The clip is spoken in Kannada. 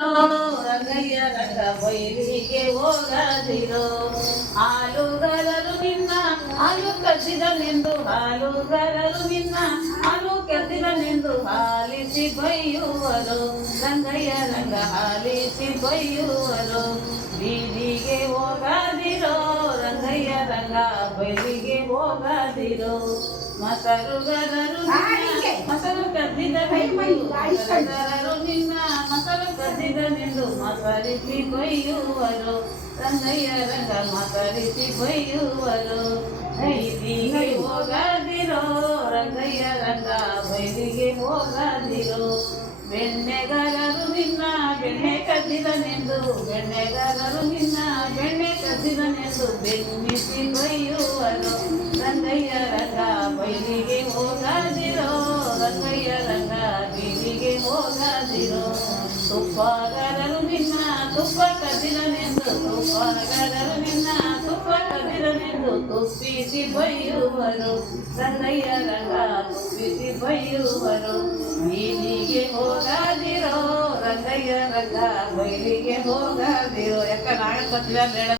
ರಂಗಯ್ಯ ರಂಗ ಬೈಲಿಗೆ ಹೋಗದಿರೋ ಹಾಲುಗಾರರು ನಿನ್ನ ಹಾಲು ಕದ್ದಿದನೆಂದು ಹಾಲುಗಾರರು ನಿನ್ನ ಹಾಲು ಕದ್ದಿದನೆಂದು ಹಾಲಿಸಿ ಬೈಯುವರು ರಂಗಯ್ಯ ರಂಗ ಹಾಲಿಸಿ ಬೈಯುವರು ಬೀದಿಗೆ ಹೋಗದಿರೋ ರಂಗಯ್ಯ ರಂಗ ಬೈಲಿಗೆ ಹೋಗದಿರೋ ಮಸರುಗಾರರು ಮಸರು ಕದ್ದಿದನೆಂದು ನಿನ್ನ ಮಸರು ಕದ್ದಿದನೆಂದು ಮಸರಿಸಿ ಬೈಯುವರು ರಂಗಯ್ಯ ರಂಗ ಮಸರಿಸಿ ಬೈಯುವರು ಬೈಲಿಗೆ ಹೋಗದಿರೋ ರಂಗಯ್ಯ ರಂಗ ಬೈಲಿಗೆ ಹೋಗದಿರೋ ಬೆಣ್ಣೆಗಾರರು ನಿನ್ನ ಬೆಣ್ಣೆ ಕದ್ದಿದನೆಂದು ಬೆಣ್ಣೆಗಾರರು ನಿನ್ನ ಬೆಣ್ಣೆ ಕದ್ದಿದನೆಂದು ಬೆನ್ನಿಸಿ ಬೈಯುವರು ರಂಗಯ್ಯ ರಂಗ ಬೈಲಿಗೆ ಹೋಗದಿರೋ ರಂಗಯ್ಯ ರಂಗ ಬೀದಿಗೆ ಹೋಗದಿರೋ ತುಪ್ಪಗಾರರು ನಿನ್ನ ತುಪ್ಪ ಕದ್ದಿದನೆಂದು ತುಪ್ಪಗಾರರು ನಿನ್ನ ತುಪ್ಪ ಕದ್ದಿದನೆಂದು ತುಪ್ಪಿಸಿ ಬೈಯುವರು ರಂಗಯ್ಯ ರಂಗ ತುಪ್ಪಿಸಿ ಬೈಯುವರು ಬೀದಿಗೆ ಹೋಗದಿರೋ ರಂಗಯ್ಯ ರಂಗ ಬೈಲಿಗೆ ಹೋಗದಿರೋ ಯಾಕ ನಾಳೆ